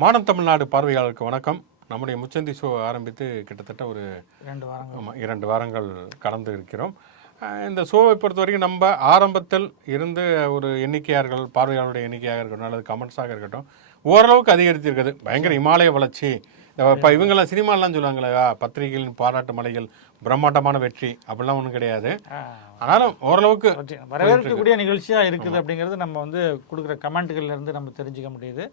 மானம் தமிழ்நாடு பார்வையாளருக்கு வணக்கம். நம்முடைய முச்சந்தி ஷோ ஆரம்பித்து கிட்டத்தட்ட ஒரு ரெண்டு வாரங்கள். இரண்டு வாரங்கள் கடந்து இருக்கிறோம். இந்த ஷோவை பொறுத்த வரைக்கும் நம்ம ஆரம்பத்தில் இருந்து ஒரு எண்ணிக்கையாளர்கள் பார்வையாளருடைய எண்ணிக்கையாக இருக்கட்டும் அல்லது கமெண்ட்ஸாக இருக்கட்டும் ஓரளவுக்கு அதிகரித்திருக்குது பயங்கர இமாலய வளர்ச்சி. இப்போ இவங்கெல்லாம் சினிமாலாம் சொல்லுவாங்களே "ஆ, பத்திரிகைகளின் பாராட்டு மலைகள் பிரம்மாண்டமான வெற்றி அப்படிலாம் ஒன்றும் கிடையாது. ஆனாலும் ஓரளவுக்கு வரவேற்கக்கூடிய நிகழ்ச்சியா இருக்குது அப்படிங்கிறது நம்ம வந்து கொடுக்குற கமெண்ட்டுகள்ல இருந்து நம்ம தெரிஞ்சுக்க முடியுது.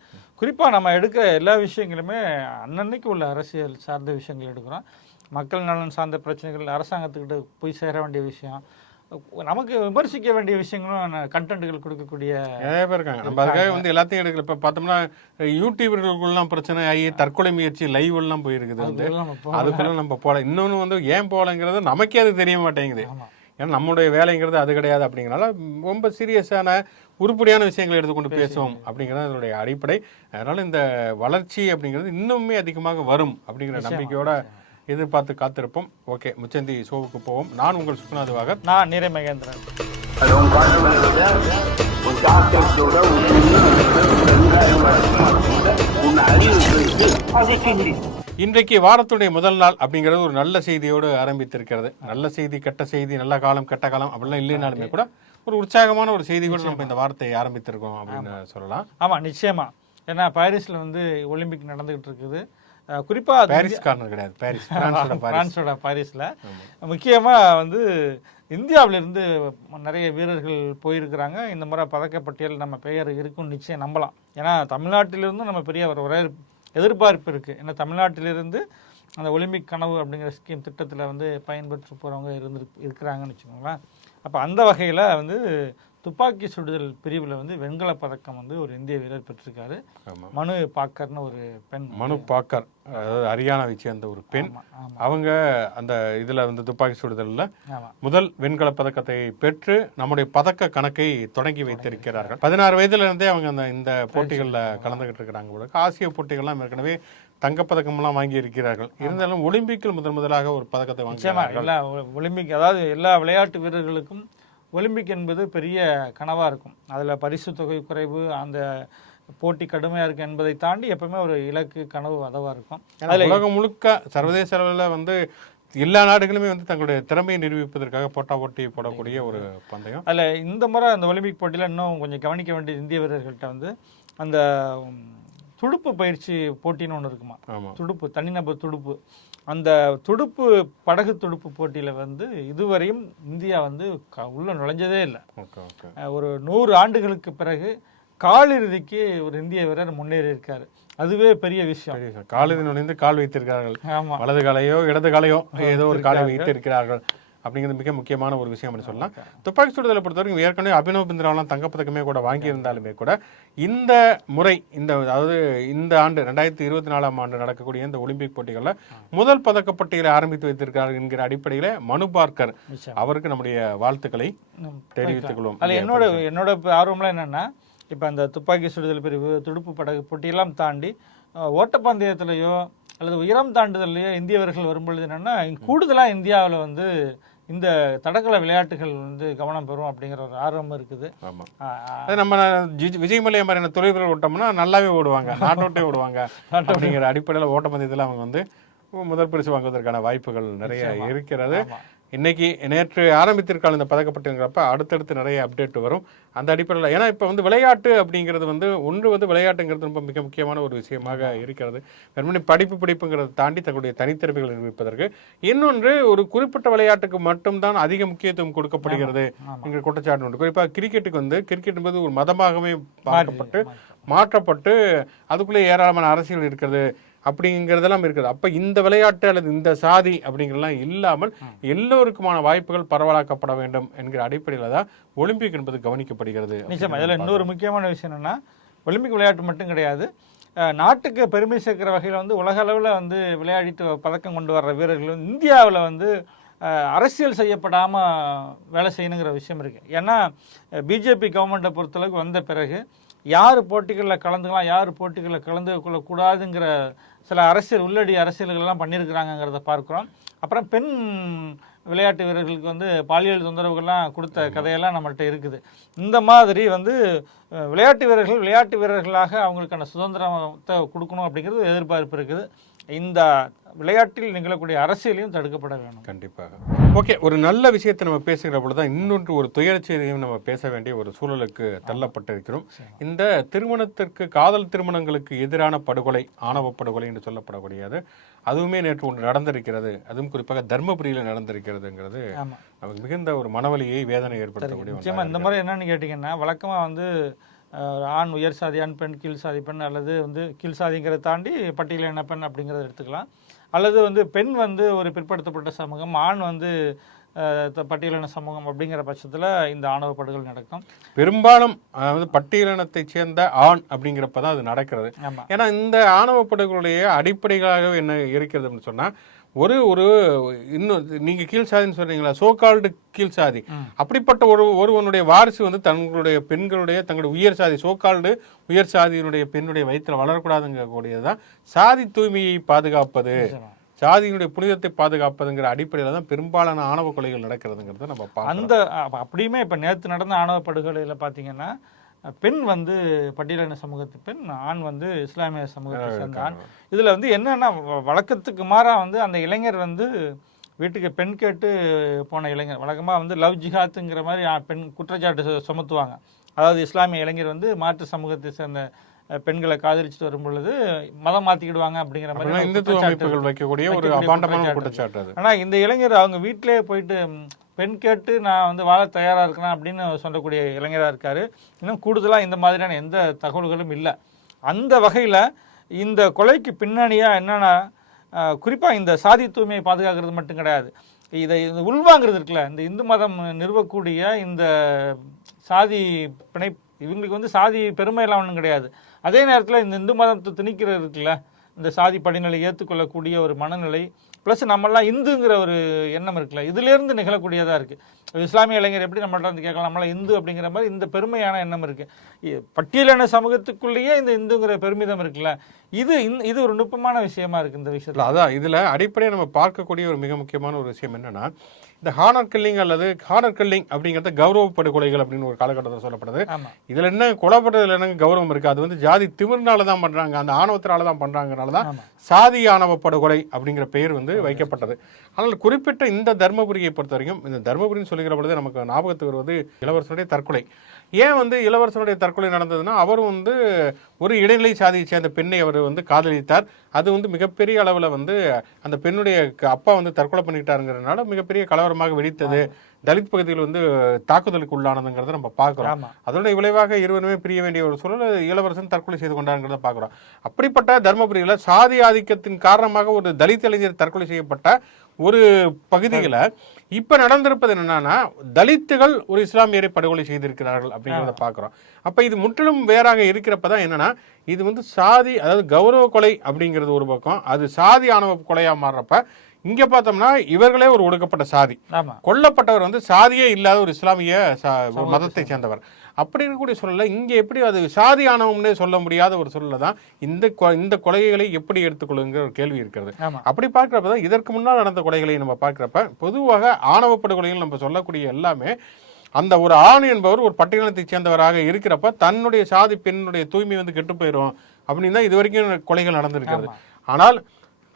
குறிப்பா நம்ம எடுக்கிற எல்லா விஷயங்களுமே அன்னன்னைக்கு உள்ள அரசியல் சார்ந்த விஷயங்கள் எடுக்கிறோம். மக்கள் நலன் சார்ந்த பிரச்சனைகள் அரசாங்கத்துக்கிட்ட போய் சேர வேண்டிய விஷயம் நமக்கு விமர்சிக்க வேண்டிய விஷயங்களும் கண்டென்ட்டுகள் கொடுக்கக்கூடிய நிறைய பேர் இருக்காங்க. நம்ம அதுக்காக வந்து எல்லாத்தையும் எடுக்கல. இப்போ பார்த்தோம்னா யூடியூபர்களுக்குலாம் பிரச்சனை ஆகி தற்கொலை முயற்சி லைவ் எல்லாம் போயிருக்குது வந்து. அதெல்லாம் நம்ம போ- அதுக்குள்ள நம்ம போல இன்னொன்று வந்து ஏன் போகலங்கிறது நமக்கே அது தெரிய மாட்டேங்குது. ஏன்னா நம்மளுடைய வேலைங்கிறது அது கிடையாது அப்படிங்கிறனால ரொம்ப சீரியஸான உருப்படியான விஷயங்களை எடுத்துக்கொண்டு பேசுவோம். அப்படிங்கிறது அதனுடைய அடிப்படை. அதனால இந்த வளர்ச்சி அப்படிங்கிறது இன்னுமே அதிகமாக வரும் அப்படிங்கிற நம்பிக்கையோட எதிர்பார்த்து காத்திருப்போம். ஓகே முச்சந்தி ஷோவுக்கு போவோம். நான் உங்கள் சுகுநாத் வாகர் நான் நீரை மகேந்திரன். இன்றைக்கு வாரத்துடைய முதல் நாள் அப்படிங்கிறது ஒரு நல்ல செய்தியோடு ஆரம்பித்திருக்கிறது. நல்ல செய்தி கெட்ட செய்தி நல்ல காலம் கெட்ட காலம் அப்படிலாம் இல்லைனாலுமே கூட ஒரு உற்சாகமான ஒரு செய்தி கூட நம்ம இந்த வார்த்தையை ஆரம்பித்திருக்கோம் அப்படின்னு சொல்லலாம். ஆமா நிச்சயமா. ஏன்னா பாரிஸ்ல வந்து ஒலிம்பிக் நடந்துகிட்டு இருக்குது. அஹ் குறிப்பா அது பாரிஸ் கார்னர் கிடையாது. பாரிஸ் பிரான்ஸோட பாரிஸ். பிரான்ஸோட பாரிஸ்ல. முக்கியமா வந்து இந்தியாவில இருந்து நிறைய வீரர்கள் போயிருக்கிறாங்க. இந்த முறை பதக்கப்பட்டியல் நம்ம பெயர் இருக்கும் நிச்சயம் நம்பலாம். ஏன்னா தமிழ்நாட்டிலிருந்தும் நம்ம பெரிய ஒரு ஒரே எதிர்பார்ப்பு இருக்கு. ஏன்னா தமிழ்நாட்டிலிருந்து அந்த ஒலிம்பிக் கனவு அப்படிங்கிற ஸ்கீம் திட்டத்துல வந்து பயன்பெற்று போறவங்க இருந்து இருக்கிறாங்கன்னு வச்சுக்கோங்களேன். அப்ப அந்த வகையில வந்து துப்பாக்கி சுடுதல் பிரிவுல வந்து வெண்கலப் பதக்கம் வந்து ஒரு இந்திய வீரர் பெற்றிருக்காரு. மனு பாக்கர்னு ஒரு பெண் மனு பாக்கர் அதாவது ஹரியானாவை சேர்ந்த ஒரு பெண். அவங்க அந்த இதுல வந்து துப்பாக்கி சுடுதல்ல முதல் வெண்கல பதக்கத்தை பெற்று நம்முடைய பதக்க கணக்கை தொடங்கி வைத்திருக்கிறார்கள். பதினாறு வயதுல இருந்தே அவங்க அந்த இந்த போட்டிகள்ல கலந்துகிட்டு இருக்கிறாங்க. ஆசிய போட்டிகள்லாம் ஏற்கனவே தங்கப்பதக்கம்லாம் வாங்கி இருக்கிறார்கள். இருந்தாலும் ஒலிம்பிக்கில் முதன் முதலாக ஒரு பதக்கத்தை ஒ- ஒலிம்பிக் அதாவது எல்லா விளையாட்டு வீரர்களுக்கும் ஒலிம்பிக் என்பது பெரிய கனவா இருக்கும். அதுல பரிசு தொகை குறைவு அந்த போட்டி கடுமையா இருக்கு என்பதை தாண்டி எப்பவுமே ஒரு இலக்கு கனவு அதவா இருக்கும். ஏன்னா உலகம் முழுக்க சர்வதேச அளவில் வந்து எல்லா நாடுகளுமே வந்து தங்களுடைய திறமையை நிரூபிப்பதற்காக போட்டா போட்டி போடக்கூடிய ஒரு பந்தயம். அதுல இந்த முறை அந்த ஒலிம்பிக் போட்டியில இன்னும் கொஞ்சம் கவனிக்க வேண்டிய இந்திய வீரர்கள்ட்ட வந்து அந்த துடுப்பு பயிற்சி போட்டின்னு ஒன்று இருக்குமா? துடுப்பு தனிநபர் துடுப்பு. அந்த துடுப்பு படகு துடுப்பு போட்டியில வந்து இதுவரையும் இந்தியா வந்து க- உள்ள நுழைஞ்சதே இல்லை. Okay okay. அஹ் ஒரு நூறு ஆண்டுகளுக்கு பிறகு காலிறுதிக்கு ஒரு இந்திய வீரர் முன்னேறி இருக்காரு அதுவே பெரிய விஷயம். காலில் நுழைந்து கால் வைத்திருக்கிறார்கள். ஆமா. வலது காலையோ இடது காலையோ ஏதோ ஒரு காலை வைத்து இருக்கிறார்கள் அப்படிங்கிறது மிக முக்கியமான ஒரு விஷயம் அப்படின்னு சொல்லலாம். துப்பாக்கி சுடுதலை பொறுத்த வரைக்கும் ஏற்கனவே அபினவ் பிந்திராவெல்லாம் தங்கப்பதக்கமே கூட வாங்கியிருந்தாலுமே கூட இந்த முறை இந்த அதாவது இந்த ஆண்டு ரெண்டாயிரத்தி இருபத்தி நாலாம் ஆண்டு நடக்கக்கூடிய இந்த ஒலிம்பிக் போட்டிகளில் முதல் பதக்கப்பட்டியலை ஆரம்பித்து வைத்திருக்கிறார் என்கிற அடிப்படையில் மனு பார்க்கர். அவருக்கு நம்முடைய வாழ்த்துக்களை தெரிவித்துக் கொள்வோம். என்னோட என்னோட ஆர்வம்லாம் என்னன்னா இப்ப அந்த துப்பாக்கி சுடுதல் பிரிவு துடுப்பு படகு போட்டியெல்லாம் தாண்டி ஓட்டப்பந்தயத்திலேயோ அல்லது உயரம் தாண்டுதல்லையோ இந்திய வீரர்கள் வரும்பொழுது என்னன்னா கூடுதலா இந்தியாவுல வந்து இந்த தடகள விளையாட்டுகள் வந்து கவனம் பெறும் அப்படிங்கிற ஒரு ஆர்வம் இருக்குது. ஆமா. அஹ், அஹ், அது நம்ம ஜி- விஜய் மலையா மாதிரியான தொழில்கள் ஓட்டோம்னா நல்லாவே ஓடுவாங்க நாட்டோட்டே ஓடுவாங்க அப்படிங்கிற அடிப்படையில் ஓட்டப்பந்தயத்தில் அவங்க வந்து முதல் பரிசு வாங்குவதற்கான வாய்ப்புகள் நிறைய இருக்கிறது. ஆமா. இன்னைக்கு நேற்று ஆரம்பித்திருக்காங்க இந்த பதக்கப்பட்டிருக்கிறப்ப அடுத்தடுத்து நிறைய அப்டேட் வரும் அந்த அடிப்படையில் ஏன்னா இப்போ வந்து விளையாட்டு அப்படிங்கிறது வந்து ஒன்று வந்து விளையாட்டுங்கிறது ரொம்ப மிக முக்கியமான ஒரு விஷயமாக இருக்கிறது வெறுமனே படிப்பு படிப்புங்கிறத தாண்டி தங்களுடைய தனித்திறமைகளை நிரூபிப்பதற்கு இன்னொன்று ஒரு குறிப்பிட்ட விளையாட்டுக்கு மட்டும்தான் அதிக முக்கியத்துவம் கொடுக்கப்படுகிறது. என்கிற குற்றச்சாட்டு உண்டு குறிப்பாக கிரிக்கெட்டுக்கு வந்து கிரிக்கெட் என்பது ஒரு மதமாகவே பார்க்கப்பட்டு மாறி. மாற்றப்பட்டு அதுக்குள்ளே ஏராளமான அரசியல் இருக்கிறது அப்படிங்கிறதெல்லாம் இருக்குது. அப்ப இந்த விளையாட்டு அல்லது இந்த சாதி அப்படிங்கிறதெல்லாம் இல்லாமல் எல்லோருக்குமான வாய்ப்புகள் பரவலாக்கப்பட வேண்டும் என்கிற அடிப்படையில் தான் ஒலிம்பிக் என்பது கவனிக்கப்படுகிறது நிச்சயமா. இதுல இன்னொரு முக்கியமான விஷயம் என்னன்னா ஒலிம்பிக் விளையாட்டு மட்டும் கிடையாது. நாட்டுக்கு பெருமை சேர்க்கிற வகையில் வந்து உலக அளவில் வந்து விளையாடிட்டு பதக்கம் கொண்டு வர்ற வீரர்கள் வந்து இந்தியாவில் வந்து அரசியல் செய்யப்படாம வேலை செய்யணுங்கிற விஷயம் இருக்கு. ஏன்னா பிஜேபி கவர்மெண்ட்டை பொறுத்தளவுக்கு வந்த பிறகு யார் போட்டிகளில் கலந்துக்கலாம் யார் போட்டிகளில் கலந்து கொள்ளக்கூடாதுங்கிற சில அரசியல் உள்ளடி அரசியல்கள் எல்லாம் பண்ணியிருக்கிறாங்கங்கிறத பார்க்குறோம். அப்புறம் பெண் விளையாட்டு வீரர்களுக்கு வந்து பாலியல் தொந்தரவுகள்லாம் கொடுத்த கதையெல்லாம் நம்மள்ட்ட இருக்குது. இந்த மாதிரி வந்து விளையாட்டு வீரர்கள் விளையாட்டு வீரர்களாக அவங்களுக்கான சுதந்திரத்தை கொடுக்கணும் அப்படிங்கிறது எதிர்பார்ப்பு இருக்குது. இந்த விளையாட்டில் நிகழக்கூடிய அரசியலையும் தடுக்கப்பட வேணும் கண்டிப்பாக. ஓகே ஒரு நல்ல விஷயத்தை நம்ம பேசுகிற பொழுது தான் இன்னொன்று ஒரு துயரச் செய்தியும் நம்ம பேச வேண்டிய ஒரு சூழலுக்கு தள்ளப்பட்டிருக்கிறோம். இந்த திருமணத்திற்கு காதல் திருமணங்களுக்கு எதிரான படுகொலை ஆணவ படுகொலை என்று சொல்லப்படக்கூடியது அதுவுமே நேற்று ஒன்று நடந்திருக்கிறது. அதுவும் குறிப்பாக தர்மபுரியில் நடந்திருக்கிறதுங்கிறது நமக்கு மிகுந்த ஒரு மனவலியை வேதனை ஏற்படுத்தக்கூடிய நிச்சயமா ஒன்றாக இந்த மாதிரி என்னன்னு கேட்டிங்கன்னா வழக்கமா வந்து ஆண் உயர் சாதி ஆண் பெண் கீழ் சாதி பெண் அல்லது வந்து கீழ் சாதிங்கிறத தாண்டி பட்டியலின பெண் அப்படிங்கிறத எடுத்துக்கலாம். அல்லது வந்து பெண் வந்து ஒரு பிற்படுத்தப்பட்ட சமூகம் ஆண் வந்து பட்டியலின சமூகம் அப்படிங்கிற பட்சத்தில் இந்த ஆணவ படுகொலை நடக்கும். பெரும்பாலும் அதாவது பட்டியலினத்தைச் சேர்ந்த ஆண் அப்படிங்கிறப்ப தான் அது நடக்கிறது. ஏன்னா இந்த ஆணவ படுகொலைய அடிப்படைகளாக என்ன இருக்கிறது அப்படின்னு சொன்னா ஒரு ஒரு இன்னும் நீங்க கீழ் சாதின்னு சொல்றீங்களா சோகால்டு கீழ் சாதி. அப்படிப்பட்ட ஒரு ஒருவனுடைய வாரிசு வந்து தங்களுடைய பெண்களுடைய தங்களுடைய உயர் சாதி சோகால்டு உயர் சாதியினுடைய பெண்ணுடைய வயிற்றில் வளரக்கூடாதுங்க கூடியதுதான் சாதி தூய்மையை பாதுகாப்பது. சாதியினுடைய புனிதத்தை பாதுகாப்பதுங்கிற அடிப்படையில தான் பெரும்பாலான ஆணவ கொலைகள் நடக்கிறதுங்கிறத நம்ம அந்த அப்ப அப்படியுமே இப்போ நேற்று நடந்த ஆணவ படுகொலையில் பார்த்தீங்கன்னா பெண் வந்து பட்டியலின சமூகத்து பெண் ஆண் வந்து இஸ்லாமிய சமூகத்தை சேர்ந்த ஆண். இதில் வந்து என்னன்னா வழக்கத்துக்கு மாறா வந்து அந்த இளைஞர் வந்து வீட்டுக்கு பெண் கேட்டு போன இளைஞர் வழக்கமாக வந்து லவ் ஜிஹாத்துங்கிற மாதிரி பெண் குற்றச்சாட்டு சுமத்துவாங்க. அதாவது இஸ்லாமிய இளைஞர் வந்து மாற்று சமூகத்தை சேர்ந்த பெண்களை காதலிச்சுட்டு வரும் பொழுது மதம் மாற்றிக்கிடுவாங்க அப்படிங்கிற மாதிரி இந்துத்துவ அமைப்புகள் வைக்கக்கூடிய ஒரு அபாண்டமான குற்றச்சாட்டு. குற்றச்சாட்டு அது. ஆனா இந்த இளைஞர் அவங்க வீட்டிலே போயிட்டு பெண் கேட்டு நான் வந்து வாழ தயாராக இருக்கிறேன் அப்படின்னு சொல்லக்கூடிய இளைஞராக இருக்கார். இன்னும் கூடுதலாக இந்த மாதிரியான எந்த தகவல்களும் இல்லை. அந்த வகையில் இந்த கொலைக்கு பின்னணியாக என்னென்னா குறிப்பாக இந்த சாதி தூய்மையை பாதுகாக்கிறது மட்டும் கிடையாது. இதை இது உள்வாங்கிறது இருக்குல்ல இந்த இந்து மதம் நிறுவக்கூடிய இந்த சாதி பிணை இவங்களுக்கு வந்து சாதி பெருமையெல்லாம் ஒன்றும் கிடையாது. அதே நேரத்தில் இந்த இந்து மதத்தை திணிக்கிறது இருக்குல்ல இந்த சாதி படிநிலை ஏற்றுக்கொள்ளக்கூடிய ஒரு மனநிலை ப்ளஸ் நம்மளாம் இந்துங்கிற ஒரு எண்ணம் இருக்குல்ல இதுலேருந்து நிகழக்கூடியதாக இருக்குது இஸ்லாமிய இளைஞர் எப்படி நம்மள்ட்ட வந்து கேட்கலாம்? நம்மளாம் இந்து அப்படிங்கிற மாதிரி இந்த பெருமையான எண்ணம் இருக்குது பட்டியலின சமூகத்துக்குள்ளேயே இந்த இந்துங்கிற பெருமிதம் இருக்குல்ல இது இது ஒரு நுட்பமான விஷயமா இருக்குது இந்த விஷயத்தில். அதான். இதில் அடிப்படையாக நம்ம பார்க்கக்கூடிய ஒரு மிக முக்கியமான ஒரு விஷயம் என்னென்னா இந்த ஹானர் கில்லிங் அல்லது ஹானர் கில்லிங் அப்படிங்கிறது கௌரவ படுகொலைகள் அப்படின்னு ஒரு காலகட்டத்தில் சொல்லப்படுது. இதுல என்ன கொலைப்படுறதுல என்னங்க கௌரவம் இருக்கு? அது வந்து ஜாதி திமிர்னால தான் பண்றாங்க. அந்த ஆணவத்தினால தான் பண்றாங்கனால தான் சாதி ஆணவ படுகொலை அப்படிங்கிற பெயர் வந்து வைக்கப்பட்டது. ஆனால் குறிப்பிட்ட இந்த தர்மபுரியை பொறுத்த வரைக்கும் இந்த தர்மபுரின்னு சொல்லுகிற பொழுது நமக்கு ஞாபகத்துக்கு வருவது இளவரசனுடைய தற்கொலை. ஏன் வந்து இளவரசனுடைய தற்கொலை நடந்ததுன்னா அவர் வந்து ஒரு இடைநிலை சாதியை சேர்ந்த பெண்ணை அவர் வந்து காதலித்தார். அது வந்து மிகப்பெரிய அளவில் வந்து அந்த பெண்ணுடைய அப்பா வந்து தற்கொலை பண்ணிக்கிட்டாருங்கிறதுனால மிகப்பெரிய கலவரமாக வெடித்தது. தலித் பகுதியில் வந்து தாக்குதலுக்கு உள்ளானதுங்கிறத நம்ம பார்க்குறோம். அதனுடைய விளைவாக இருவருமே பிரிய வேண்டிய ஒரு சூழல் இளவரசன் தற்கொலை செய்து கொண்டாருங்கிறத பார்க்குறோம். அப்படிப்பட்ட தர்மபுரியில் சாதி ஆதிக்கத்தின் காரணமாக ஒரு தலித் இளைஞர் தற்கொலை செய்யப்பட்ட ஒரு பகுதியில் இப்போ நடந்திருப்பது என்னன்னா தலித்துகள் ஒரு இஸ்லாமியரை படுகொலை செய்திருக்கிறார்கள் அப்படிங்கிறத பார்க்குறோம். அப்போ இது முற்றிலும் வேறாக இருக்கிறப்ப தான் என்னன்னா இது வந்து சாதி அதாவது கௌரவ கொலை அப்படிங்கிறது ஒரு பக்கம். அது சாதி ஆணவ கொலையாக மாறுறப்ப இங்கே பார்த்தோம்னா இவர்களே ஒரு ஒடுக்கப்பட்ட சாதி. கொல்லப்பட்டவர் வந்து சாதியே இல்லாத ஒரு இஸ்லாமிய சா- ஒரு மதத்தை சேர்ந்தவர். அப்படி இருக்கக்கூடிய சூழல்ல இங்க எப்படி அது சாதி ஆணவம்னே சொல்ல முடியாத ஒரு சூழல்ல தான் இந்த கொ- இந்த கொலைகளை எப்படி எடுத்துக்கொள்ளுங்கிற ஒரு கேள்வி இருக்கிறது. அப்படி பார்க்குறப்ப தான் இதற்கு முன்னால் நடந்த கொலைகளை நம்ம பார்க்குறப்ப பொதுவாக ஆணவ படுகொலைகள் நம்ம சொல்லக்கூடிய எல்லாமே அந்த ஒரு ஆண் என்பவர் ஒரு பட்டியலத்தை சேர்ந்தவராக இருக்கிறப்ப தன்னுடைய சாதி பெண்ணுடைய தூய்மை வந்து கெட்டு போயிடும் அப்படின்னு தான் இது வரைக்கும் கொலைகள் நடந்திருக்கிறது. ஆனால்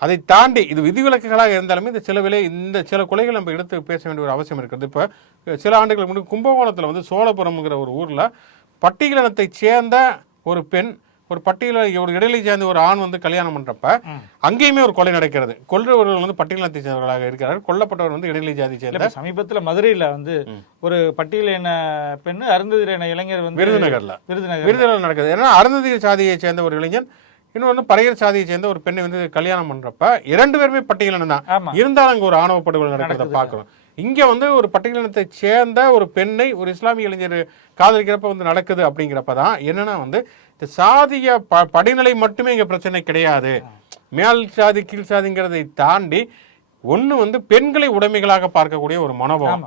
அதை தாண்டி இது விதிவிலக்குகளாக இருந்தாலுமே இந்த சில விலை இந்த சில கொலைகள் நம்ம எடுத்து பேச வேண்டிய ஒரு அவசியம் இருக்கிறது இப்போ சில ஆண்டுகளுக்கு முன்னாடி கும்பகோணத்தில் வந்து சோழபுரம்ங்கிற ஒரு ஊரில் பட்டியலினத்தை சேர்ந்த ஒரு பெண் ஒரு பட்டியல ஒரு இடையிலை சேர்ந்த ஒரு ஆண் வந்து கல்யாணம் பண்றப்ப ம். அங்கேயுமே ஒரு கொலை நடக்கிறது. கொல்றவர்கள் வந்து பட்டியலினத்தை சேர்ந்தவர்களாக இருக்கிறார்கள். கொல்லப்பட்டவர் வந்து இடைநிலை ஜாதி சேர்ந்த சமீபத்துல மதுரையில வந்து. ஒரு பட்டியலின பெண்ணு அருந்ததியின இளைஞர் வந்து விருதுநகர்ல. விருதுநகர் விருதுநகர் நடக்குது. ஏன்னா அருந்ததி சாதியை சேர்ந்த ஒரு இளைஞன் இன்னொன்று பறையர் சாதியை சேர்ந்த ஒரு பெண்ணை வந்து கல்யாணம் பண்றப்ப இரண்டு பேருமே பட்டியலினம் தான். இருந்தாலும் அங்க ஒரு ஆணவ படுகொலை நடக்கிறத. பார்க்கிறோம். இங்க வந்து ஒரு பட்டியலினத்தை சேர்ந்த ஒரு பெண்ணை ஒரு இஸ்லாமிய இளைஞர் காதலிக்கிறப்ப வந்து நடக்குது அப்படிங்கிறப்ப தான் என்னன்னா வந்து இந்த சாதிய ப படிநிலை மட்டுமே இங்க பிரச்சனை கிடையாது. மேல் சாதி கீழ் சாதிங்கிறதை தாண்டி ஒண்ணு வந்து பெண்களை உடைமைகளாக பார்க்கக்கூடிய ஒரு மனோபாவம்.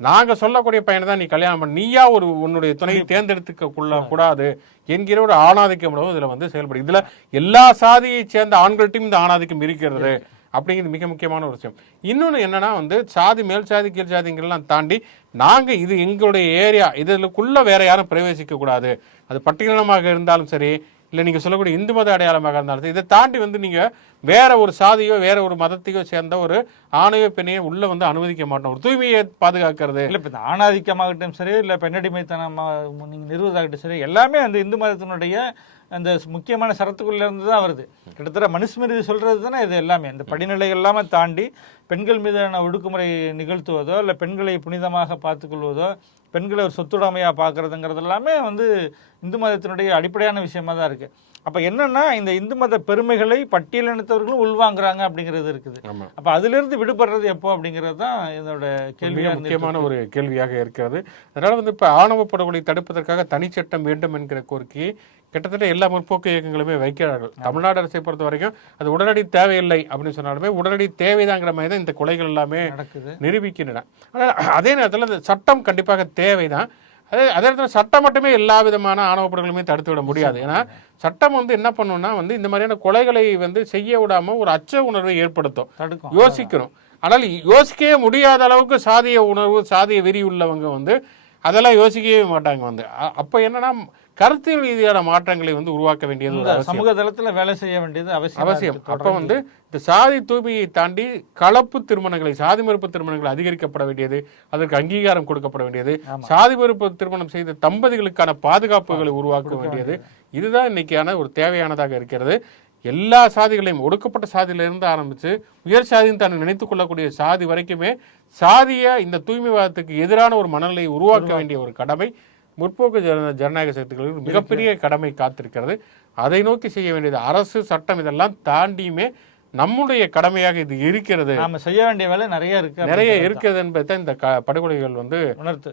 நாங்க சொல்லக்கூடிய பையனை தான் நீ கல்யாணம் பண்ண. நீயா ஒரு உன்னுடைய துணையை தேர்ந்தெடுத்துக்க கொள்ள கூடாது என்கிற ஒரு ஆணாதிக்கம் இதுல வந்து செயல்படும் இதுல எல்லா சாதியை சேர்ந்த ஆண்கள்ட்டையும் இந்த ஆணாதிக்கம் இருக்கிறது அப்படிங்கிறது மிக முக்கியமான ஒரு விஷயம். இன்னொன்று என்னன்னா வந்து சாதி மேல் சாதி கீழ் சாதிங்கெல்லாம் தாண்டி நாங்கள் இது எங்களுடைய ஏரியா இதுக்குள்ளே வேற யாரும் பிரவேசிக்க கூடாது. அது பட்டியலமாக இருந்தாலும் சரி இல்லை நீங்கள் சொல்லக்கூடிய இந்து மத அடையாளமாக இருந்தாலும் சரி இதை தாண்டி வந்து நீங்கள் வேற ஒரு சாதியோ வேற ஒரு மதத்தையோ சேர்ந்த ஒரு ஆணையோ பெண்ணையோ உள்ள வந்து அனுமதிக்க மாட்டோம். ஒரு தூய்மையை பாதுகாக்கிறது. இல்லை இப்போ இந்த ஆணாதிக்கமாகட்டும் சரி இல்லை பெண்ணடிமைத்தனமாக நீங்கள் நிறுவதாகட்டும் சரி எல்லாமே அந்த இந்து மதத்தினுடைய அந்த முக்கியமான சரத்துக்குள்ளே இருந்து தான் வருது. கிட்டத்தட்ட மனுஸ்மிருதி சொல்கிறது தானே இது எல்லாமே. இந்த படிநிலைகள் எல்லாமே தாண்டி பெண்கள் மீதான ஒடுக்குமுறை நிகழ்த்துவதோ இல்லை பெண்களை புனிதமாக பார்த்துக்கொள்வதோ பெண்களை ஒரு சொத்துடைமையாக பார்க்குறதுங்கிறது எல்லாமே வந்து இந்து மதத்தினுடைய அடிப்படையான விஷயமா தான் இருக்குது அப்ப என்னன்னா இந்த இந்து மத பெருமைகளை பட்டியலினத்தவர்களும் உள்வாங்குறாங்க அப்படிங்கிறது இருக்குது. அப்ப அதுல இருந்து விடுபடுறது எப்போ அப்படிங்கிறது தான் இதோட மிக கேள்வியா முக்கியமான ஒரு கேள்வியாக இருக்கிறது. அதனால வந்து இப்போ ஆணவ படுகொலை தடுப்பதற்காக தனிச்சட்டம் வேண்டும் என்கிற கோரிக்கையை கிட்டத்தட்ட எல்லா முற்போக்கு இயக்கங்களுமே வைக்கிறார்கள். தமிழ்நாடு அரசை பொறுத்த வரைக்கும் அது உடனடி தேவையில்லை அப்படின்னு சொன்னாலுமே உடனடி தேவைதாங்கிற மாதிரி தான் இந்த கொலைகள் எல்லாமே நடக்குது. நிரூபிக்கின்றன. ஆனால் அதே நேரத்தில் இந்த சட்டம் கண்டிப்பாக தேவைதான். அதே அதே நேரத்தில் சட்டம் மட்டுமே எல்லா விதமான ஆணவ படுகொலையுமே தடுத்து விட முடியாது. ஏன்னா சட்டம் வந்து என்ன பண்ணும்னா வந்து இந்த மாதிரியான கொலைகளை வந்து செய்ய விடாம ஒரு அச்ச உணர்வை ஏற்படுத்தும். தடுக்கும். யோசிக்கணும். ஆனால் யோசிக்கவே முடியாத அளவுக்கு சாதிய உணர்வு சாதிய வெறி உள்ளவங்க வந்து அதெல்லாம் யோசிக்கவே மாட்டாங்க வந்து. அப்ப என்னன்னா கருத்தியல் ரீதியான மாற்றங்களை வந்து உருவாக்க வேண்டியது சமூக தளத்துல வேலை செய்ய வேண்டியது அவசியம் அவசியம். அப்ப வந்து இந்த சாதி தூய்மையை தாண்டி கலப்பு திருமணங்களை சாதி மறுப்பு திருமணங்கள் அதிகரிக்கப்பட வேண்டியது அதற்கு அங்கீகாரம் கொடுக்கப்பட வேண்டியது. சாதி மறுப்பு திருமணம் செய்த தம்பதிகளுக்கான பாதுகாப்புகளை உருவாக்க வேண்டியது. இதுதான் இன்னைக்கான ஒரு தேவையானதாக இருக்கிறது. எல்லா சாதிகளையும் ஒடுக்கப்பட்ட சாதியிலிருந்து ஆரம்பிச்சு உயர் சாதின்னு தான் நினைத்துக் கொள்ளக்கூடிய சாதி வரைக்குமே சாதிய இந்த தூய்மைவாதத்துக்கு எதிரான ஒரு மனநிலையை உருவாக்க வேண்டிய ஒரு கடமை. முற்போக்கு ஜன ஜனநாயக சக்திகளுக்கு மிகப்பெரிய கடமை காத்திருக்கிறது. அதை நோக்கி செய்ய வேண்டியது அரசு சட்டம் இதெல்லாம் தாண்டியுமே நம்முடைய கடமையாக இது இருக்கிறது. நாம செய்ய வேண்டிய வேலை நிறைய இருக்கு நிறைய இருக்கிறது என்பதை இந்த படுகொலைகள் வந்து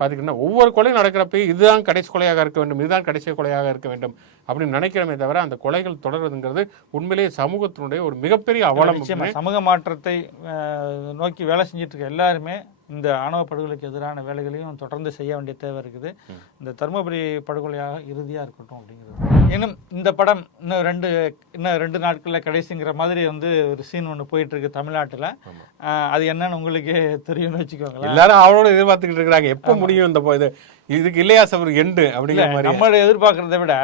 பாத்தீங்கன்னா ஒவ்வொரு கொலையும் நடக்கிறப்ப இதுதான் கடைசி கொலையாக இருக்க வேண்டும் இதுதான் கடைசி கொலையாக இருக்க வேண்டும் அப்படின்னு நினைக்கிறோமே தவிர அந்த கொலைகள் தொடர்வதுங்கிறது உண்மையிலேயே சமூகத்தினுடைய ஒரு மிகப்பெரிய அவலம் சமூக மாற்றத்தை நோக்கி வேலை செஞ்சுட்டு இருக்க எல்லாருமே இந்த ஆணவ படுகொலைக்கு எதிரான வேலைகளையும் தொடர்ந்து செய்ய வேண்டிய தேவை இருக்குது. இந்த தருமபுரி படுகொலையாக இறுதியா இருக்கட்டும் அப்படிங்கிறது. இன்னும் இந்த படம் இன்னும் ரெண்டு இன்னும் ரெண்டு நாட்கள்ல கடைசிங்கிற மாதிரி வந்து ஒரு சீன் ஒன்று போயிட்டு இருக்கு தமிழ்நாட்டுல அது என்னன்னு உங்களுக்கே தெரியும்னு வச்சுக்கோங்களேன். எல்லாரும் அவளோட எதிர்பார்த்துக்கிட்டு இருக்கிறாங்க. எப்ப முடியும் இந்த இது? இதுக்கு இல்லையா சபர் எண்டு அப்படிங்கிற மாதிரி நம்ம எதிர்பார்க்கறதை விட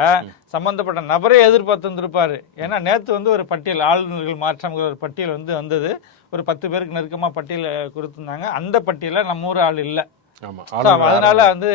சம்பந்தப்பட்ட நபரே எதிர்பார்த்து வந்திருப்பாரு ஏன்னா நேத்து வந்து ஒரு பட்டியல் ஆளுநர்கள் மாற்றம்ங்கிற ஒரு பட்டியல் வந்து வந்தது. ஒரு பத்து பேருக்கு நெருக்கமா பட்டியல் கொடுத்திருந்தாங்க. அந்த பட்டியல நம்ம ஊர் ஆள் இல்ல. அதனால வந்து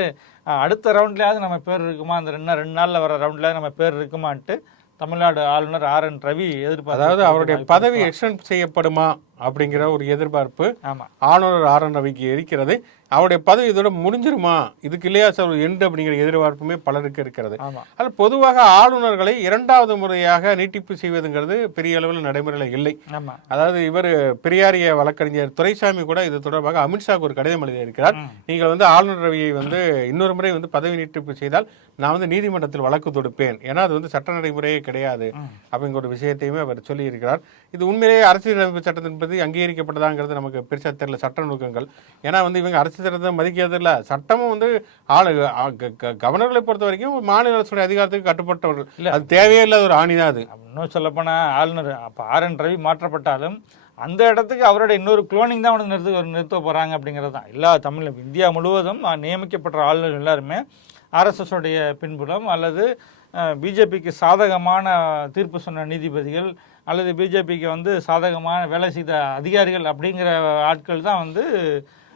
அடுத்த ரவுண்ட்லயாவது நம்ம பேர் இருக்குமா? அந்த ரெண்டு ரெண்டு நாள்ல வர ரவுண்ட்ல நம்ம பேர் இருக்குமான்ட்டு தமிழ்நாடு ஆளுநர் ஆர் என் ரவி எதிர்பார்த்து அதாவது அவருடைய பதவி எக்ஸ்டெண்ட் செய்யப்படுமா அப்படிங்கிற ஒரு எதிர்பார்ப்பு ஆமா. ஆளுநர் ஆர் என் ரவிக்கு இருக்கிறது. அவருடைய பதவி இதோட முடிஞ்சிருமா? இதுக்கு இல்லையா சார்? எண்டு அப்படிங்கிற எதிர்பார்ப்புமே பலருக்கு இருக்கிறது. அது பொதுவாக ஆளுநர்களை இரண்டாவது முறையாக நீட்டிப்பு செய்வதுங்கிறது பெரிய அளவில் நடைமுறையில் இல்லை. அதாவது இவர் பெரியாரிய வழக்கறிஞர் துரைசாமி கூட இது தொடர்பாக அமித்ஷாவுக்கு ஒரு கடிதம் எழுதியிருக்கிறார். நீங்கள் வந்து ஆளுநர் ரவியை வந்து இன்னொரு முறை வந்து பதவி நீட்டிப்பு செய்தால் நான் வந்து நீதிமன்றத்தில் வழக்கு தொடுப்பேன். ஏன்னா அது வந்து சட்ட நடைமுறையே கிடையாது. அப்படிங்கிற ஒரு விஷயத்தையுமே அவர் சொல்லியிருக்கிறார். இது உண்மையிலேயே அரசியலமைப்பு சட்டத்தின்படி அங்கீகரிக்கப்பட்டதாங்கிறது நமக்கு பெருசா தெரியல. சட்ட நுணுக்கங்கள். ஏன்னா வந்து இவங்க அரசு சட்டத்தை மதிக்கிறது இல்ல சட்டமும் வந்து ஆளு கவர்னர்களை பொறுத்த வரைக்கும் மாநில அரசுடைய அதிகாரத்துக்கு கட்டுப்பட்டவர்கள். அது தேவையே இல்லாத ஒரு ஆணிதான் அது. இன்னும் சொல்லப்போனா ஆளுநர் அப்போ ஆர் என் ரவி மாற்றப்பட்டாலும் அந்த இடத்துக்கு அவருடைய இன்னொரு குளோனிங் தான் அவனுக்கு நிறுத்த நிறுத்த போறாங்க அப்படிங்கிறது தான். எல்லா தமிழ் இந்தியா முழுவதும் நியமிக்கப்பட்ட ஆளுநர் எல்லாருமே ஆர்எஸ்எஸ் உடைய பின்புலம் அல்லது பிஜேபிக்கு சாதகமான தீர்ப்பு சொன்ன நீதிபதிகள் அல்லது பிஜேபிக்கு வந்து சாதகமான வேலை செய்த அதிகாரிகள் அப்படிங்கிற ஆட்கள் தான் வந்து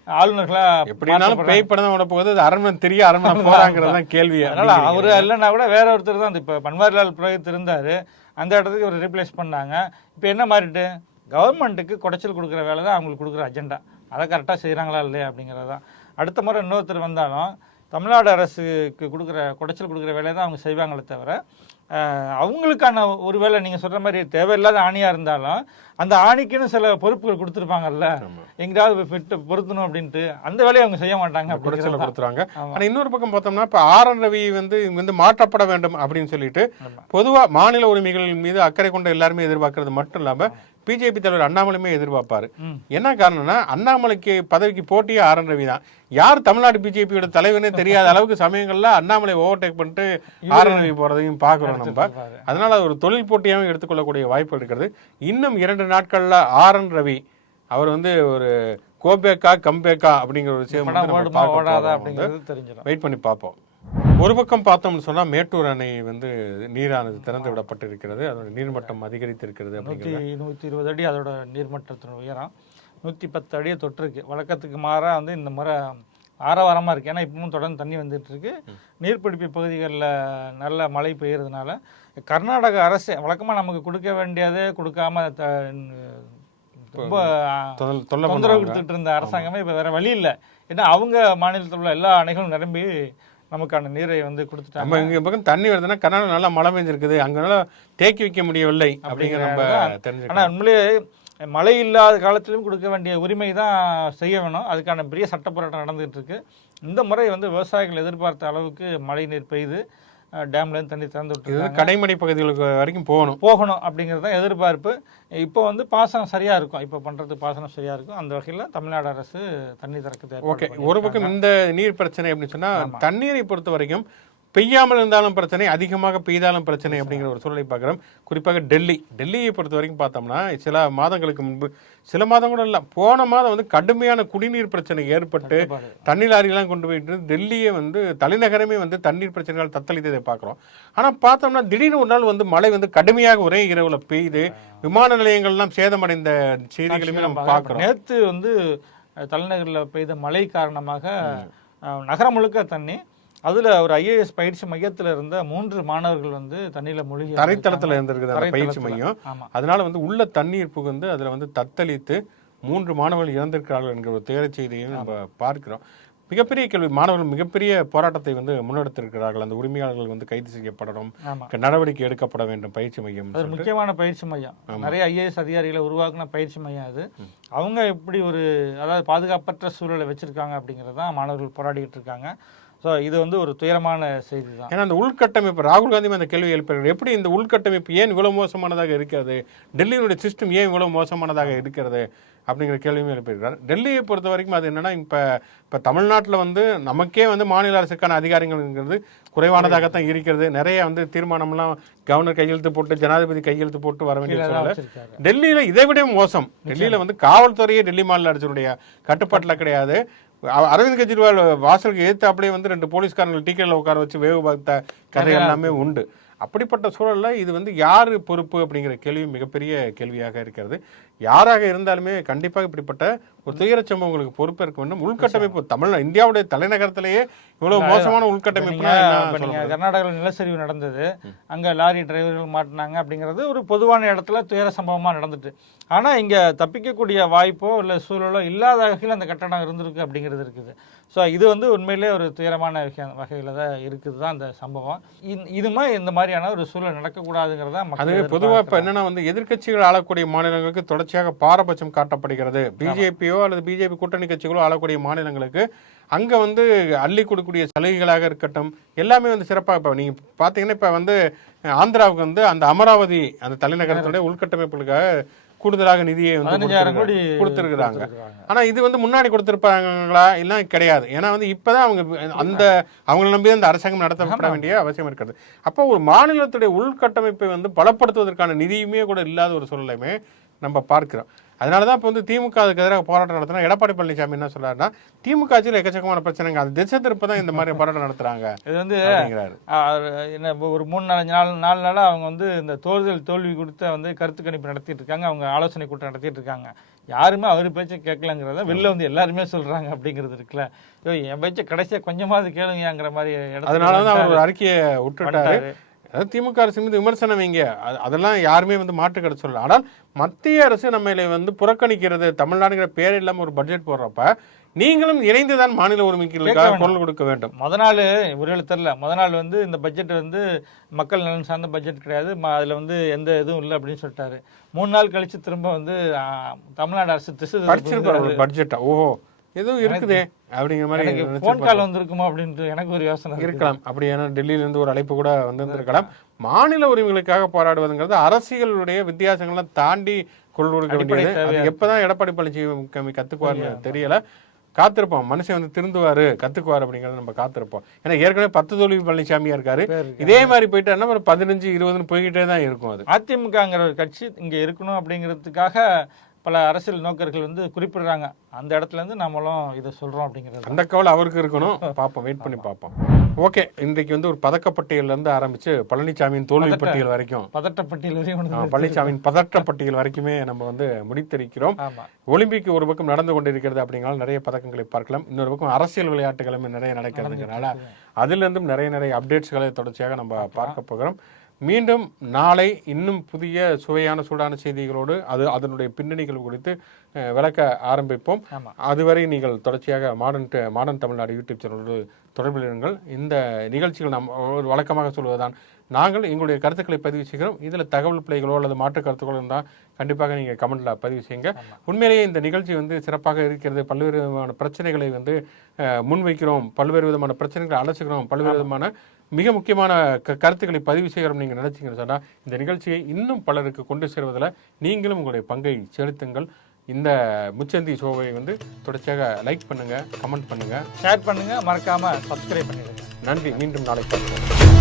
ஆளுநர்களா எப்படினாலும் பேய் படம் தான் விட போகுது அது அரண்மனை தெரிய அரண்மனை போறாங்கிறது தான் கேள்வி. அதனால அவரு இல்லைன்னா கூட வேற ஒருத்தர் தான். இப்போ பன்வாரிலால் புரோஹித் இருந்தாரு. அந்த இடத்துக்கு ஒரு ரீப்ளேஸ் பண்ணாங்க. இப்போ என்ன மாறிட்டு? கவர்மெண்ட்டுக்கு குடைச்சல் கொடுக்குற வேலை தான் அவங்களுக்கு கொடுக்குற அஜெண்டா அதை கரெக்டாக செய்கிறாங்களா இல்லையா அப்படிங்கிறது. தான் அடுத்த முறை இன்னொருத்தர் வந்தாலும் தமிழ்நாடு அரசுக்கு கொடுக்குற குடைச்சல் கொடுக்குற வேலையை தான் அவங்க செய்வாங்களே தவிர அவங்களுக்கான ஒரு வேலை நீங்கள் சொல்கிற மாதிரி தேவையில்லாத ஆணியாக இருந்தாலும் அந்த ஆணிக்குன்னு சில பொறுப்புகள் கொடுத்துருப்பாங்கல்ல எங்கேயாவது விட்டு பொருத்தணும் அப்படின்ட்டு அந்த வேலையை அவங்க செய்ய மாட்டாங்க குடைச்சல. கொடுத்துருவாங்க ஆமா. ஆனா இன்னொரு பக்கம் பார்த்தோம்னா இப்ப ஆர் என் ரவி வந்து வந்து மாற்றப்பட வேண்டும் அப்படின்னு சொல்லிட்டு ஆமா. பொதுவா மாநில உரிமைகள் மீது அக்கறை கொண்ட எல்லாருமே எதிர்பார்க்கறது மட்டும் இல்லாம பிஜேபி தலைவர் அண்ணாமலையுமே எதிர்பார்ப்பாரு. என்ன காரணம்னா அண்ணாமலைக்கு பதவிக்கு போட்டியே ஆர் என் ரவி தான் யார் தமிழ்நாடு பிஜேபியோட தலைவனே தெரியாத அளவுக்கு சமயங்கள்ல அண்ணாமலை ஓவர்டேக் பண்ணிட்டு ஆர் என் ரவி போறதையும் பார்க்குறோம் நம்ம. அதனால அது ஒரு தொழில் போட்டியாகவும் எடுத்துக்கொள்ளக்கூடிய வாய்ப்பு இருக்கிறது இன்னும் இரண்டு நாட்கள்ல ஆர் என் ரவி அவர் வந்து ஒரு கோபேக்கா கம்பேக்கா அப்படிங்கிற ஒரு விஷயம் வெயிட் பண்ணி பார்ப்போம். ஒரு பக்கம் பார்த்தோம்னு சொன்னா மேட்டூர் அணை வந்து நீரானது திறந்து விடப்பட்டிருக்கிறது. அதோட நீர்மட்டம் அதிகரித்திருக்கிறது அப்படிங்கிறது. நூற்றி இருபது அடி அதோட நீர்மட்டத்தின் உயரம். நூற்றி பத்து அடியை தொட்டிருக்கு. வழக்கத்துக்கு மாறாக வந்து இந்த முறை ஆரவாரமாக இருக்குது ஏன்னா இப்பவும் தொடர்ந்து தண்ணி வந்துட்டு இருக்கு நீர்பிடிப்பு பகுதிகளில் நல்ல மழை பெய்யறதுனால கர்நாடக அரசு வழக்கமாக நமக்கு கொடுக்க வேண்டியதே கொடுக்காம த- ரொம்ப தொந்தரவு. கொடுத்துட்டு இருந்த அரசாங்கமே இப்போ வேற வழி இல்லை. ஏன்னா அவங்க மாநிலத்தில் உள்ள எல்லா அணைகளும் நிரம்பி நமக்கான நீரை வந்து கொடுத்துட்டாங்க. நம்ம இங்க பக்கம் தண்ணி வருதுன்னா கர்நாடகா நல்லா மழை பெஞ்சிருக்குது. அங்கனால தேக்கி வைக்க முடியவில்லை அப்படிங்கிற நம்ம தெரிஞ்சுக்கலாம் ஆனால் உண்மையிலேயே மழை இல்லாத காலத்திலும் கொடுக்க வேண்டிய உரிமை தான் செய்ய வேணும். அதுக்கான பெரிய சட்ட போராட்டம் நடந்துகிட்டு இருக்கு இந்த முறை வந்து விவசாயிகள் எதிர்பார்த்த அளவுக்கு மழை நீர் பெய்து அஹ், டேம்ல இருந்து தண்ணி திறந்து வந்து கடைமடை பகுதிகளுக்கு வரைக்கும் போகணும். போகணும் அப்படிங்கிறது தான் எதிர்பார்ப்பு. இப்போ வந்து பாசனம் சரியா இருக்கும். இப்போ பண்றது பாசனம் சரியா இருக்கும். அந்த வகையில் தமிழ்நாடு அரசு தண்ணி திறக்க ஓகே. ஒரு பக்கம் இந்த நீர் பிரச்சனை அப்படின்னு சொன்னா தண்ணீரை பொறுத்த வரைக்கும் பெய்யாமல் இருந்தாலும் பிரச்சனை அதிகமாக பெய்தாலும் பிரச்சனை அப்படிங்கிற ஒரு சூழலை பார்க்குறோம். குறிப்பாக டெல்லி. டெல்லியை பொறுத்த வரைக்கும் பார்த்தோம்னா சில மாதங்களுக்கு முன்பு சில மாதம் கூட இல்லை போன மாதம் வந்து கடுமையான குடிநீர் பிரச்சனை ஏற்பட்டு தண்ணி லாரியெல்லாம் கொண்டு போயிட்டு டெல்லியை வந்து தலைநகரமே வந்து தண்ணீர் பிரச்சனைகள் தத்தளித்ததை பார்க்குறோம். ஆனால் பார்த்தோம்னா திடீர்னு ஒரு நாள் வந்து மழை வந்து கடுமையாக ஒரே இரவுல பெய்யுது விமான நிலையங்கள்லாம் சேதமடைந்த செய்திகளுமே நம்ம பார்க்குறோம். நேத்து வந்து தலைநகர்ல பெய்த மழை காரணமாக நகரம் முழுக்க தண்ணி அதுல ஒரு ஐஏஎஸ் பயிற்சி மையத்துல இருந்த மூன்று மாணவர்கள் வந்து தண்ணியில மூழ்கி தரைத்தளத்துல இருந்திருக்குது அந்த பயிற்சி. மையம். அதனால வந்து உள்ள தண்ணீர் புகுந்து அதுல வந்து தத்தளித்து மூன்று மாணவர்கள் இறந்திருக்கிறார்கள் என்கிற ஒரு துயரச் செய்தியையும் நம்ம பார்க்கிறோம். மிகப்பெரிய கேள்வி மாணவர்கள் மிகப்பெரிய போராட்டத்தை வந்து முன்னெடுத்திருக்கிறார்கள். அந்த உரிமையாளர்கள் வந்து கைது செய்யப்படணும். நடவடிக்கை எடுக்கப்பட வேண்டும் பயிற்சி மையம் ஒரு முக்கியமான பயிற்சி மையம். நிறைய ஐஏஎஸ் அதிகாரிகளை உருவாக்குன பயிற்சி மையம் அது. அவங்க எப்படி ஒரு அதாவது பாதுகாப்பற்ற சூழலை வச்சிருக்காங்க அப்படிங்கிறது தான் மாணவர்கள் போராடிக்கிட்டு இருக்காங்க. ஸோ இது வந்து ஒரு துயரமான செய்தி தான் ஏன்னா அந்த உள்கட்டமைப்பு ராகுல் காந்தி அந்த கேள்வி எழுப்புகிறார் எப்படி இந்த உள்கட்டமைப்பு ஏன் இவ்வளவு மோசமானதாக இருக்கிறது? டெல்லியினுடைய சிஸ்டம் ஏன் இவ்வளவு மோசமானதாக இருக்கிறது? அப்படிங்கிற கேள்வியும் எழுப்பியிருக்கிறார் டெல்லியை பொறுத்த வரைக்கும் அது என்னன்னா இப்போ இப்போ தமிழ்நாட்டில் வந்து நமக்கே வந்து மாநில அரசுக்கான அதிகாரங்கள்ங்கிறது குறைவானதாகத்தான் இருக்கிறது. நிறைய வந்து தீர்மானம்லாம் கவர்னர் கையெழுத்து போட்டு ஜனாதிபதி கையெழுத்து போட்டு வர வேண்டிய டெல்லியில இதை விட மோசம். டெல்லியில வந்து காவல்துறையே டெல்லி மாநில அரசுடைய கட்டுப்பாட்டுல கிடையாது. அரவிந்த் கெஜ்ரிவால் வாசலுக்கு ஏத்து அப்படியே வந்து ரெண்டு போலீஸ்காரங்களை டீக்கெட்ல உட்கார வச்சு வேவு பார்த்த கதை எல்லாமே உண்டு. அப்படிப்பட்ட சூழல்ல இது வந்து யாரு பொறுப்பு அப்படிங்கிற கேள்வி மிகப்பெரிய கேள்வியாக இருக்கிறது. யாராக இருந்தாலுமே கண்டிப்பாக இப்படிப்பட்ட ஒரு துயரச் சம்பவங்களுக்கு பொறுப்பு இருக்க வேண்டும். உள்கட்டமைப்பு தமிழ் இந்தியாவுடைய தலைநகரத்திலேயே இவ்வளவு மோசமான உள்கட்டமைப்புனா நீங்க- என்ன இப்ப சொல்ல நீங்க முடியும்? கர்நாடகாவில் நிலச்சரிவு நடந்தது. அங்க லாரி டிரைவர்கள் மாட்டினாங்க அப்படிங்கிறது ஒரு பொதுவான இடத்துல துயர சம்பவமா நடந்துட்டு. ஆனா இங்க தப்பிக்கக்கூடிய வாய்ப்போ இல்ல சூழலோ இல்லாத வகையில் அந்த கட்டணம் இருந்திருக்கு அப்படிங்கிறது இருக்குது. ஸோ இது வந்து உண்மையிலே ஒரு துயரமான விஷயம் வகையில தான் இருக்குது தான் அந்த சம்பவம். இந்த- இதுமே இந்த மாதிரியான ஒரு சூழல் நடக்கக்கூடாதுங்கிறத அது மக்கள் பொதுவா இப்ப. என்னன்னா வந்து எதிர்க்கட்சிகள் ஆளக்கூடிய மாநிலங்களுக்கு தொடர்ச்சியாக பாரபட்சம் காட்டப்படுகிறது. பிஜேபியோ அல்லது பிஜேபி கூட்டணி கட்சிகளோ ஆளக்கூடிய மாநிலங்களுக்கு அங்க வந்து அள்ளி கொடுக்கக்கூடிய சலுகைகளாக இருக்கட்டும் எல்லாமே வந்து சிறப்பாக இப்போ நீங்க பாத்தீங்கன்னா இப்ப வந்து ஆந்திராவுக்கு வந்து அந்த அமராவதி அந்த தலைநகரத்துடைய உள்கட்டமைப்புகளுக்காக கூடுதலாக நிதியை வந்து கொடுத்துருக்குறாங்க. கொடுத்திருக்காங்க. ஆனா இது வந்து முன்னாடி கொடுத்திருப்பாங்களா இல்லை கிடையாது. ஏன்னா வந்து இப்பதான் அவங்க அந்த அவங்கள நம்பி அந்த அரசாங்கம் நடத்தப்பட வேண்டிய அவசியம் இருக்கிறது. அப்போ ஒரு மாநிலத்துடைய உள்கட்டமைப்பை வந்து பலப்படுத்துவதற்கான நிதியுமே கூட இல்லாத ஒரு சூழ்நிலையுமே நம்ம பார்க்கிறோம். அதனால தான் இப்போ வந்து திமுக அதுக்கு எதிராக போராட்டம் நடத்தினா எடப்பாடி பழனிசாமி என்ன சொல்றாருன்னா திமுக ஆட்சியில் எக்கச்சக்கமான பிரச்சனைங்க. அது திசை திருப்ப தான் இந்த மாதிரி போராட்டம் நடத்துறாங்க இது வந்து என்ன ஒரு மூணு நாலஞ்சு நாள் நாலு நாளாக அவங்க வந்து இந்த தேர்தல் தோல்வி கொடுத்து வந்து கருத்து கணிப்பு நடத்திட்டு இருக்காங்க. அவங்க ஆலோசனை கூட்டம் நடத்திட்டு இருக்காங்க. யாருமே அவர் பேச்சை கேட்கலங்கிறத வெளில வந்து எல்லாருமே சொல்றாங்க அப்படிங்கிறது இருக்குல்ல. ஐயோ என் பேச்சை கடைசியா கொஞ்சமாவது கேளுங்கங்கிற மாதிரி அதனால தான் அவர். ஒரு அறிக்கையை விட்டுட்டாரு. அதாவது திமுக அரசு மீது விமர்சனம் வைங்க அது- அதெல்லாம் யாருமே வந்து மாற்றுக்கட சொல்லல. ஆனால் மத்திய அரசு நம்மளை வந்து புறக்கணிக்கிறது தமிழ்நாடுங்கிற பேர் இல்லாம ஒரு பட்ஜெட் போடுறப்ப நீங்களும் இணைந்துதான் மாநில உரிமைகளுக்காக குரல் கொடுக்க வேண்டும். முத நாள் ஒருவேளை தெரில முத நாள் வந்து இந்த பட்ஜெட் வந்து மக்கள் நலன் சார்ந்த பட்ஜெட் கிடையாது. அதுல வந்து எந்த இதுவும் இல்லை அப்படின்னு சொல்லிட்டாரு. மூணு நாள் கழிச்சு திரும்ப வந்து தமிழ்நாடு அரசு திசை ஒரு பட்ஜெட்டா ஓஹோ. எதுவும் இருக்குதே அப்படிங்கிற மாதிரி. ஃபோன் கால் வந்திருக்குமோ அப்படின்ட்டு எனக்கு ஒரு யோசனை இருக்கு. இருக்கலாம். அப்படி ஏன்னா டெல்லியில இருந்து ஒரு அழைப்பு கூட வந்திருந்திருக்கலாம். மாநில உரிமைகளுக்காக போராடுவதுங்கிறது அரசியலுடைய வித்தியாசங்கள்லாம் தாண்டி குரல் கொடுக்க வேண்டியது. அது எப்பதான் எடப்பாடி பழனிசாமி கத்துக்குவார்னு தெரியல. காத்திருப்போம். மனுஷன் வந்து திருந்துவாரு. கத்துக்குவார் அப்படிங்கறத நம்ம காத்திருப்போம். ஏன்னா ஏற்கனவே பத்து தோல்வி பழனிசாமியா இருக்காரு. இதே மாதிரி போயிட்டு ஒரு பதினஞ்சு இருபதுன்னு போய்கிட்டே தான் இருக்கும் அது. அதிமுகங்கிற ஒரு கட்சி இங்க இருக்கணும் அப்படிங்கிறதுக்காக பல அரசியல் நோக்கர்கள் வந்து குறிப்பிடுறாங்க. அந்த இடத்துல இருந்து நம்மளும் இதை சொல்றோம் அப்படிங்கிறது அந்த கவலை அவருக்கு இருக்கணும். பார்ப்போம் வெயிட் பண்ணி பார்ப்போம். ஓகே இன்றைக்கு வந்து ஒரு பதக்கப்பட்டியல்ல இருந்து ஆரம்பிச்சு பழனிசாமியின் தோல்வி பட்டியல் வரைக்கும். பதட்டப்பட்டியல் வந்து பழனிசாமியின் பதற்ற பட்டியல் வரைக்குமே நம்ம வந்து முடித்திருக்கிறோம். ஒலிம்பிக் ஒரு பக்கம் நடந்து கொண்டிருக்கிறது அப்படிங்கனால நிறைய பதக்கங்களை பார்க்கலாம். இன்னொரு பக்கம் அரசியல் விளையாட்டுகளும் நிறைய நடக்கிறதுனால அதிலிருந்தும் நிறைய நிறைய அப்டேட்ஸ்களை தொடர்ச்சியாக நம்ம பார்க்க போகிறோம். மீண்டும் நாளை இன்னும் புதிய சுவையான சூடான செய்திகளோடு அது அதனுடைய பின்னணிகள் குறித்து விளக்க ஆரம்பிப்போம். அதுவரை நீங்கள் தொடர்ச்சியாக மாடர்ன் மாடர்ன் தமிழ்நாடு யூடியூப் சேனலோடு தொடர்பில் இருங்கள். இந்த நிகழ்ச்சிகள் நாம் ஒரு வழக்கமாக சொல்வதுதான். நாங்கள் எங்களுடைய கருத்துக்களை பதிவு செய்கிறோம். இதில் தகவல் பிழைகளோ அல்லது மாற்று கருத்துக்களோ இருந்தால் கண்டிப்பாக நீங்கள் கமெண்ட்ல பதிவு செய்யுங்க. உண்மையிலேயே இந்த நிகழ்ச்சி வந்து சிறப்பாக இருக்கிறது. பல்வேறு விதமான பிரச்சனைகளை வந்து முன்வைக்கிறோம். பல்வேறு விதமான பிரச்சனைகளை அலசுகிறோம். பல்வேறு விதமான மிக முக்கியமான க கருத்துக்களை பதிவு செய்கிறோம் நீங்கள் நினைச்சீங்கன்னு சொன்னால் இந்த நிகழ்ச்சியை இன்னும் பலருக்கு கொண்டு சேர்வதில் நீங்களும் உங்களுடைய பங்கை செலுத்துங்கள். இந்த முச்சந்தி ஷோவை வந்து தொடர்ச்சியாக லைக் பண்ணுங்க கமெண்ட் பண்ணுங்க. ஷேர் பண்ணுங்க மறக்காம சப்ஸ்கிரைப் பண்ணிடுங்க. நன்றி மீண்டும் நாளை பார்ப்போம்